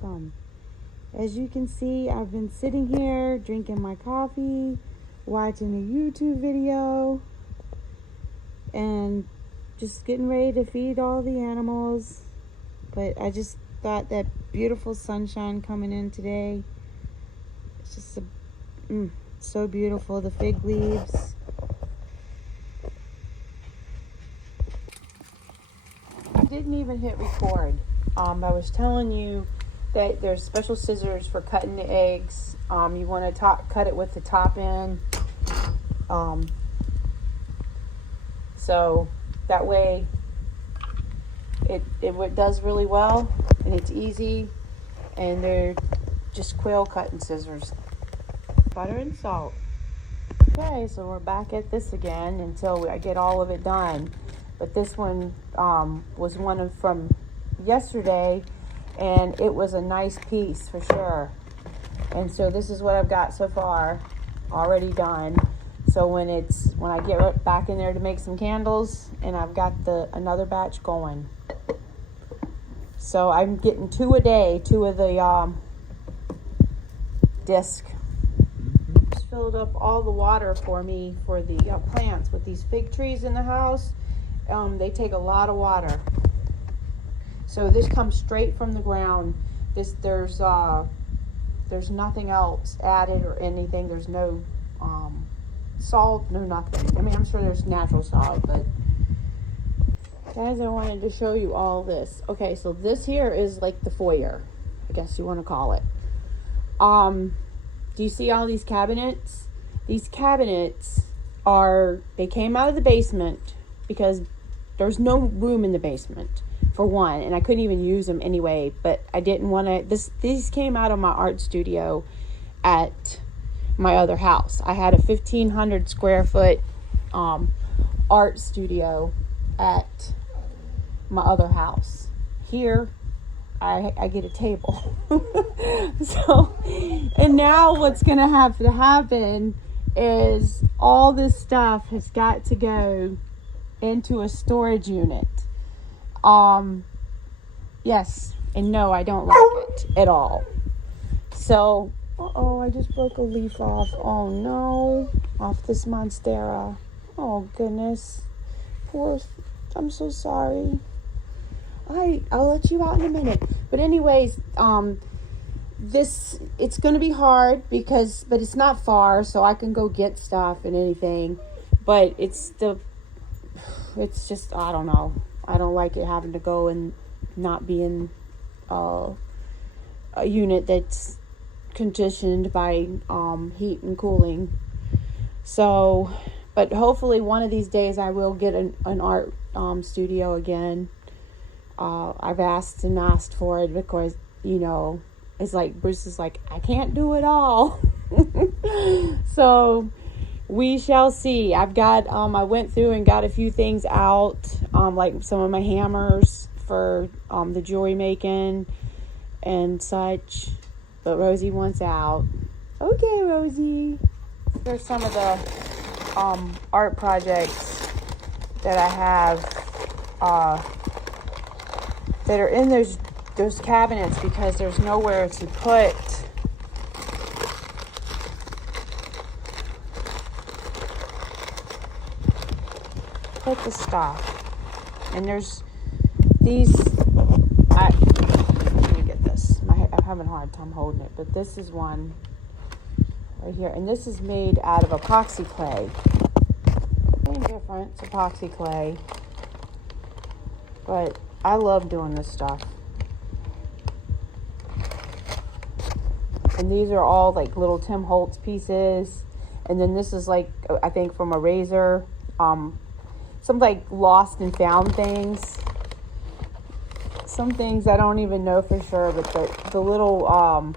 welcome. As you can see, I've been sitting here drinking my coffee, watching a YouTube video, and just getting ready to feed all the animals. But I just thought that beautiful sunshine coming in today, it's just so beautiful. The fig leaves. I didn't even hit record. I was telling you that there's special scissors for cutting the eggs. You want to cut it with the top end. So that way it does really well, and it's easy, and they're just quill cutting scissors. Butter and salt. Okay, so we're back at this again until I get all of it done. But this one was one from yesterday, and it was a nice piece for sure. And so this is what I've got so far already done. So when I get back in there to make some candles, and I've got another batch going. So I'm getting 2 a day, 2 of the disc. Just filled up all the water for me for the plants. With these fig trees in the house, they take a lot of water. So this comes straight from the ground. There's nothing else added or anything. There's no salt, no nothing. I mean, I'm sure there's natural salt, but guys, I wanted to show you all this. Okay, so this here is like the foyer, I guess you want to call it. Do you see all these cabinets? These cabinets they came out of the basement because there's no room in the basement, for one, and I couldn't even use them anyway, but I didn't want to. These came out of my art studio at my other house. I had a 1,500 square foot art studio at my other house. Here I get a table. So, and now what's gonna have to happen is all this stuff has got to go into a storage unit. Yes and no, I don't like it at all. So, I just broke a leaf off. Oh no, off this monstera. Oh goodness, I'm so sorry. I'll let you out in a minute. But anyways, it's going to be hard but it's not far, so I can go get stuff and anything. But it's just, I don't know. I don't like it having to go and not be in a unit that's conditioned by heat and cooling. So, but hopefully one of these days I will get an art studio again. I've asked and asked for it because, it's like Bruce is like, I can't do it all. So we shall see. I've got I went through and got a few things out, like some of my hammers for the jewelry making and such, but Rosie wants out. Okay, Rosie. There's some of the art projects that I have that are in those cabinets because there's nowhere to put the stuff. And there's these. Let me get this. I'm having a hard time holding it, but this is one right here, and this is made out of epoxy clay. Something different. It's epoxy clay, but I love doing this stuff. And these are all like little Tim Holtz pieces. And then this is like, I think from a razor. Some like lost and found things. Some things I don't even know for sure, but the little,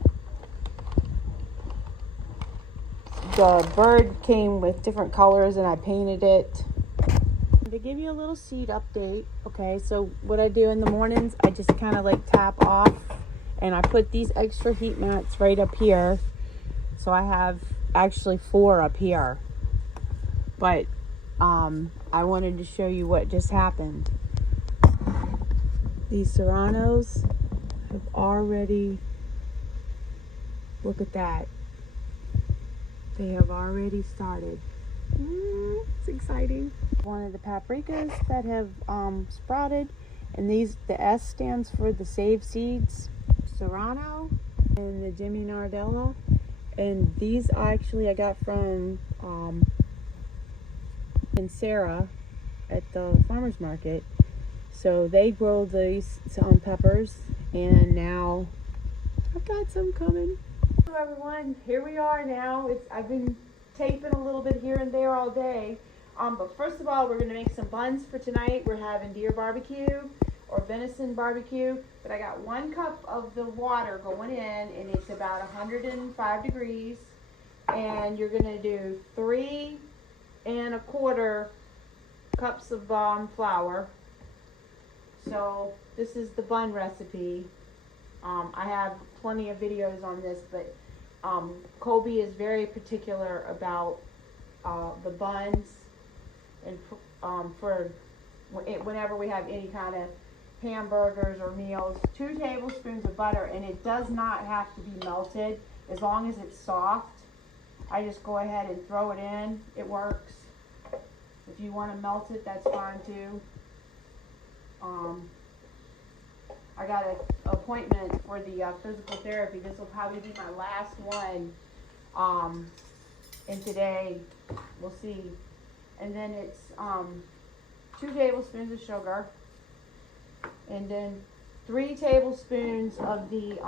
the bird came with different colors and I painted it. To give you a little seed update, okay, so what I do in the mornings, I just kind of like tap off, and I put these extra heat mats right up here. So I have actually 4 up here, but I wanted to show you what just happened. These serranos have already Look at that. They have already started. It's exciting. One of the paprikas that have sprouted, and the S stands for the saved seeds, Serrano, and the Jimmy Nardella. And these actually I got from and Sarah at the farmer's market. So they grow these peppers, and now I've got some coming. Hello everyone, here we are now. I've been taping a little bit here and there all day. But first of all, we're gonna make some buns for tonight. We're having deer barbecue or venison barbecue. But I got 1 cup of the water going in, and it's about 105 degrees. And you're gonna do 3 1/4 cups of flour. So this is the bun recipe. I have plenty of videos on this, but Colby is very particular about the buns, and for whenever we have any kind of hamburgers or meals, 2 tablespoons of butter, and it does not have to be melted as long as it's soft. I just go ahead and throw it in. It works. If you want to melt it, that's fine too. I got an appointment for the physical therapy. This will probably be my last one. And today, we'll see. And then it's 2 tablespoons of sugar. And then 3 tablespoons of the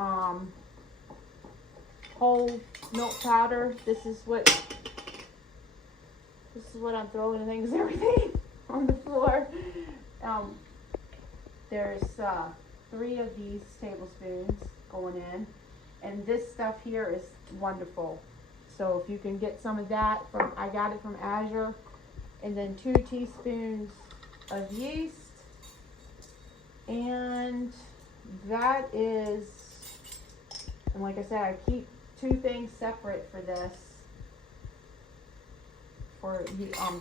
whole milk powder. This is what I'm throwing things, everything on the floor. There's 3 of these tablespoons going in, and this stuff here is wonderful. So if you can get some of that I got it from Azure, and then 2 teaspoons of yeast, and that is, and like I said, I keep 2 things separate for this, for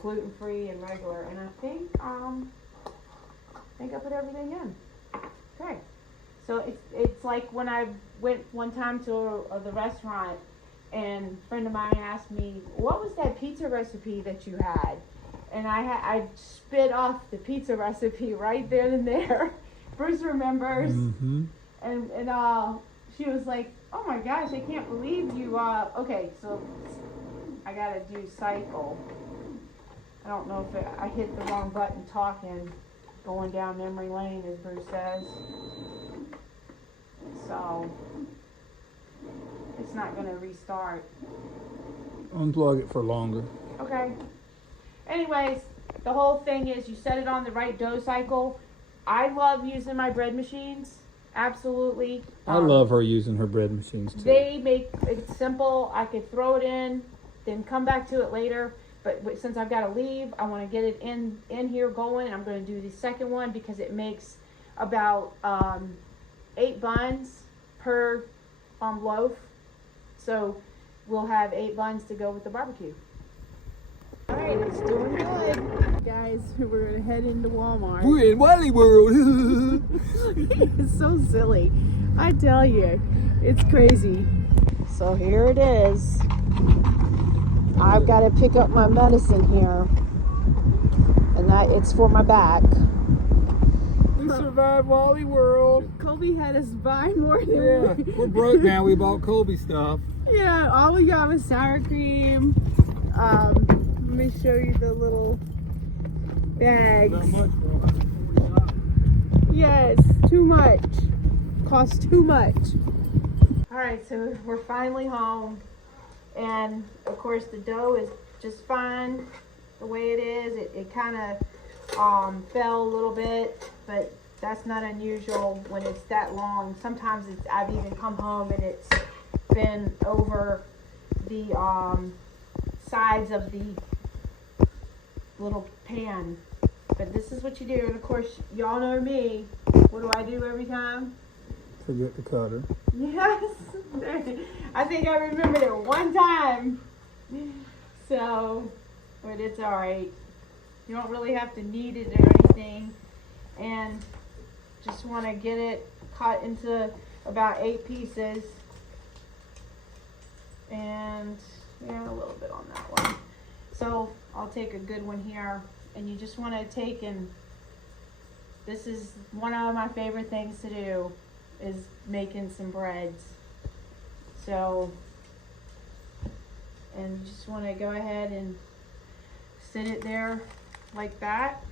gluten-free and regular, and I think I put everything in. Okay, so it's like when I went one time to the restaurant, and a friend of mine asked me, what was that pizza recipe that you had? And I spit off the pizza recipe right then and there. Bruce remembers. Mm-hmm. And she was like, oh my gosh, I can't believe you, okay, so I gotta do cycle. I don't know if I hit the wrong button talking, going down memory lane, as Bruce says. So it's not gonna restart. Unplug it for longer. Okay. Anyways, the whole thing is you set it on the right dough cycle. I love using my bread machines. Absolutely. I love her using her bread machines too. They make it simple. I could throw it in, then come back to it later. But since I've got to leave, I want to get it in here going. I'm going to do the second one because it makes about 8 buns per loaf. So we'll have 8 buns to go with the barbecue. All right, it's doing good. Guys, we're going to head into Walmart. We're in Wally World. It's so silly. I tell you, it's crazy. So here it is. I've got to pick up my medicine here, and it's for my back. We survived Wally World. Colby had us buy more than we're broke now. We bought Colby stuff. Yeah, all we got was sour cream. Let me show you the little bags. Not much for Yes, too much. Cost too much. All right, so we're finally home. And of course the dough is just fine the way it is. It kind of fell a little bit, but that's not unusual when it's that long. Sometimes I've even come home and it's been over the sides of the little pan. But this is what you do, and of course y'all know me. What do I do every time? Forget the cutter. Yes, I think I remembered it one time. So, but it's all right. You don't really have to knead it or anything, and just want to get it cut into about 8 pieces. And yeah, a little bit on that one. So I'll take a good one here, and you just want to take, and this is one of my favorite things to do, is making some breads. So, and you just want to go ahead and sit it there like that,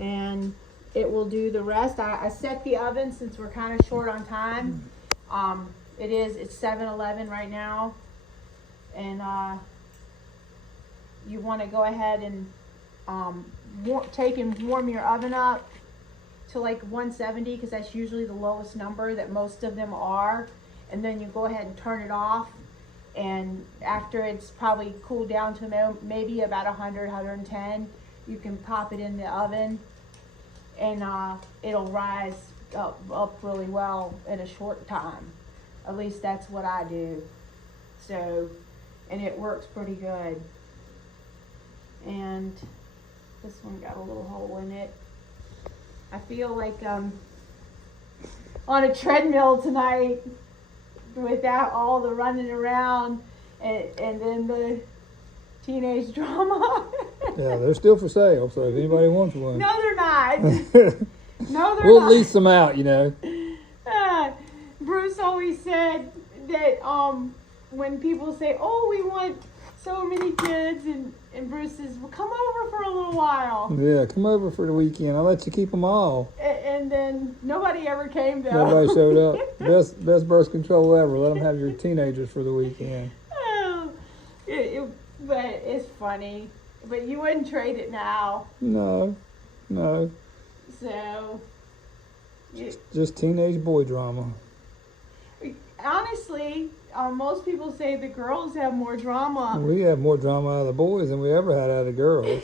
and it will do the rest. I set the oven since we're kind of short on time. It's 7:11 right now, and you want to go ahead and take and warm your oven up to like 170, because that's usually the lowest number that most of them are, and then you go ahead and turn it off, and after it's probably cooled down to maybe about 100, 110, you can pop it in the oven, and it'll rise up really well in a short time. At least that's what I do. So, and it works pretty good. And this one got a little hole in it. I feel like on a treadmill tonight without all the running around and then the teenage drama. Yeah, they're still for sale, so if anybody wants one. No, they're not. No, they're we'll not. lease them out, you know. Bruce always said that when people say, oh, we want so many kids, and Bruce says, well, come over for a little while. Yeah, come over for the weekend. I'll let you keep them all. And then nobody ever came, though. Nobody showed up. Best birth control ever. Let them have your teenagers for the weekend. Oh, but it's funny. But you wouldn't trade it now. No. So. Just teenage boy drama. Honestly, most people say the girls have more drama. We have more drama out of the boys than we ever had out of the girls.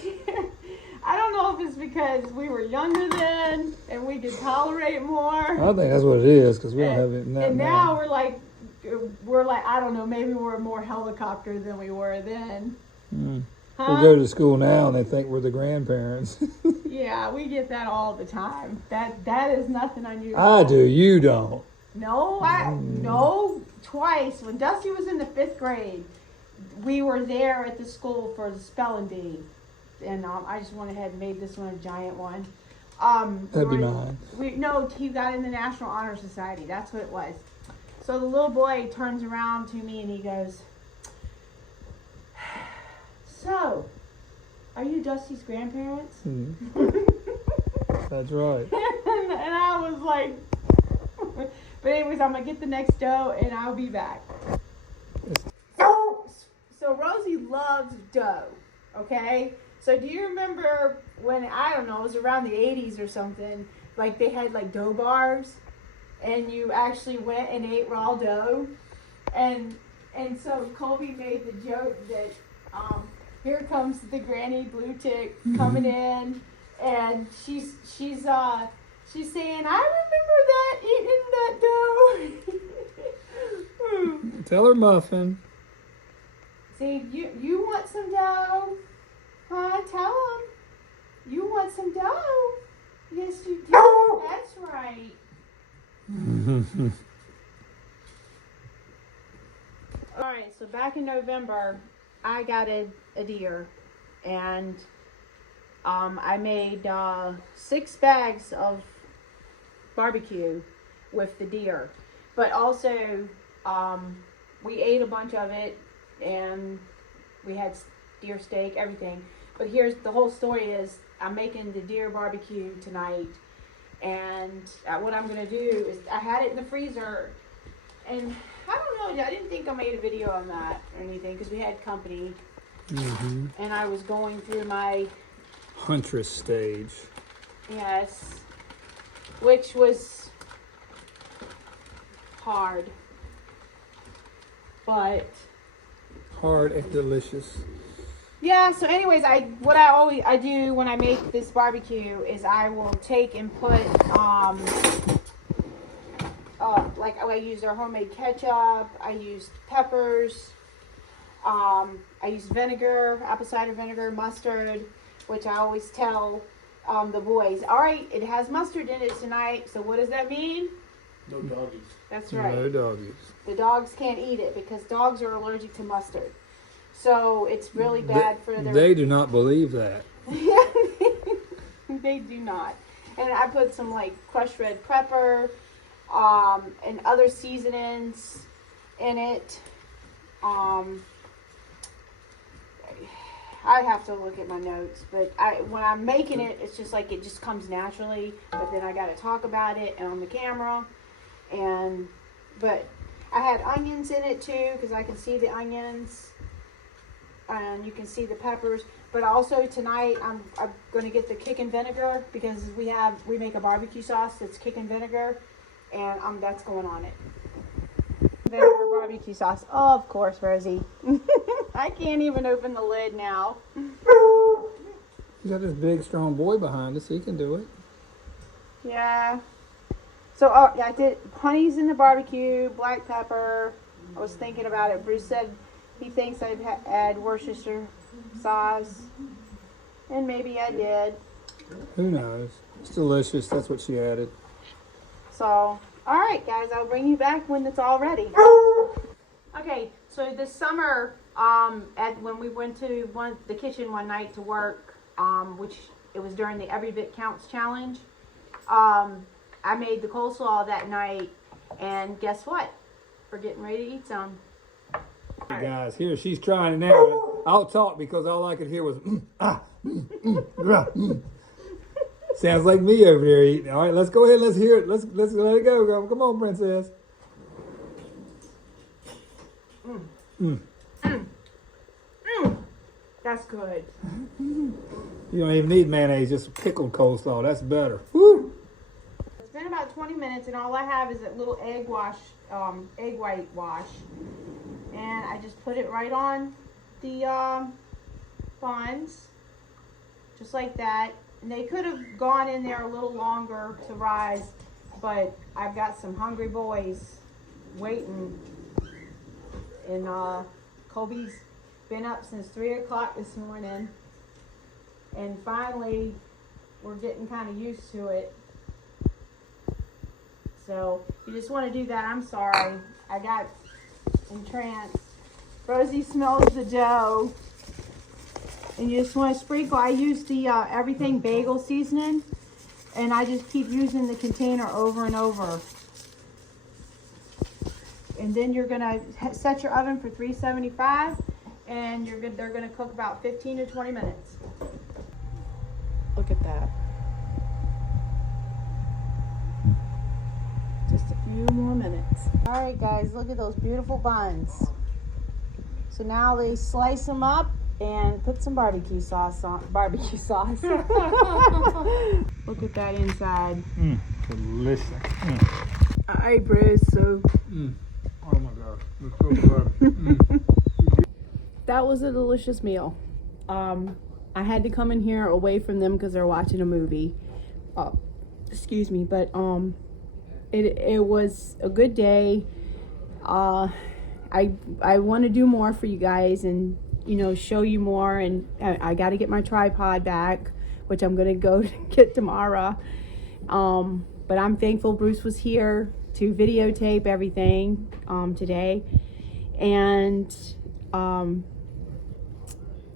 I don't know if it's because we were younger then and we could tolerate more. I think that's what it is, because we don't have it now. And now we're like, I don't know, maybe we're more helicopter than we were then. Mm. Huh? We go to school now and they think we're the grandparents. Yeah, we get that all the time. That is nothing unusual. I do, you don't. No, twice. When Dusty was in the 5th grade, we were there at the school for the spelling bee. And I just went ahead and made this one a giant one. That'd be mine. He got in the National Honor Society. That's what it was. So the little boy turns around to me and he goes, so, are you Dusty's grandparents? That's right. And I was like, but anyways, I'm going to get the next dough and I'll be back. So Rosie loves dough, okay? So do you remember when, I don't know, it was around the 80s or something, like they had like dough bars and you actually went and ate raw dough? And so Colby made the joke that here comes the granny blue tick coming in, and she's saying, I remember that, eating that dough. Tell her muffin. See, you want some dough? Huh? Tell him. You want some dough? Yes, you do. That's right. All right, so back in November, I got a deer, and I made 6 bags of barbecue with the deer, but also we ate a bunch of it, and we had deer steak, everything. But here's the whole story is I'm making the deer barbecue tonight, and what I'm gonna do is I had it in the freezer, and I don't know, I didn't think I made a video on that or anything because we had company. Mm-hmm. And I was going through my Huntress stage. Yes. Which was hard. But hard and delicious. Yeah, so anyways, what I do when I make this barbecue is I will take and put like I used our homemade ketchup, I used peppers, I used vinegar, apple cider vinegar, mustard, which I always tell the boys, all right, it has mustard in it tonight, so what does that mean? No doggies. That's right. No doggies. The dogs can't eat it because dogs are allergic to mustard. So it's really bad for their... They do not believe that. They do not. And I put some like crushed red pepper and other seasonings in it. I have to look at my notes, but when I'm making it, it's just like it just comes naturally. But then I got to talk about it on the camera, but I had onions in it too because I can see the onions, and you can see the peppers. But also tonight I'm going to get the kickin' vinegar because we make a barbecue sauce that's kickin' vinegar, and that's going on it. Vinegar barbecue sauce. Oh, of course, Rosie. I can't even open the lid now. You got this big, strong boy behind us. He can do it. Yeah. So, I did honey's in the barbecue, black pepper. I was thinking about it. Bruce said he thinks I'd add Worcestershire sauce, and maybe I did. Who knows? It's delicious. That's what she added. So, all right, guys, I'll bring you back when it's all ready. Okay, so this summer, when we went to the kitchen one night to work, which it was during the Every Bit Counts challenge, I made the coleslaw that night, and guess what? We're getting ready to eat some. Hey guys, here she's trying it now. I'll talk because all I could hear was Sounds like me over there eating. All right, let's go ahead. Let's hear it. Let's let it go, girl. Come on, princess. That's good. You don't even need mayonnaise, just pickled coleslaw. That's better. Woo! It's been about 20 minutes, and all I have is that little egg white wash, and I just put it right on the buns, just like that. And they could have gone in there a little longer to rise, but I've got some hungry boys waiting. And Colby's been up since 3 o'clock this morning. And finally, we're getting kind of used to it. So, if you just want to do that, I'm sorry. I got entranced. Rosie smells the dough. And you just want to sprinkle. I use the everything bagel seasoning, and I just keep using the container over and over. And then you're gonna set your oven for 375, and they're gonna cook about 15 to 20 minutes. Look at that. Just a few more minutes. All right, guys, look at those beautiful buns. So now they slice them up and put some barbecue sauce on. Barbecue sauce. Look at that inside. Delicious. All right, Bruce. So. Oh my God, it's so good. That was a delicious meal. I had to come in here away from them because they're watching a movie. Excuse me, but it was a good day. I want to do more for you guys and show you more, and I got to get my tripod back, which I'm gonna go get tomorrow. But I'm thankful Bruce was here to videotape everything today, and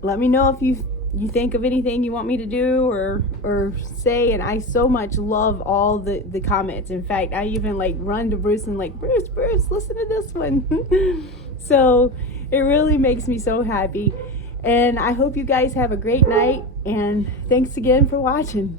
let me know if you think of anything you want me to do or say. And I so much love all the comments. In fact, I even run to Bruce and Bruce, listen to this one. So it really makes me so happy, and I hope you guys have a great night, and thanks again for watching.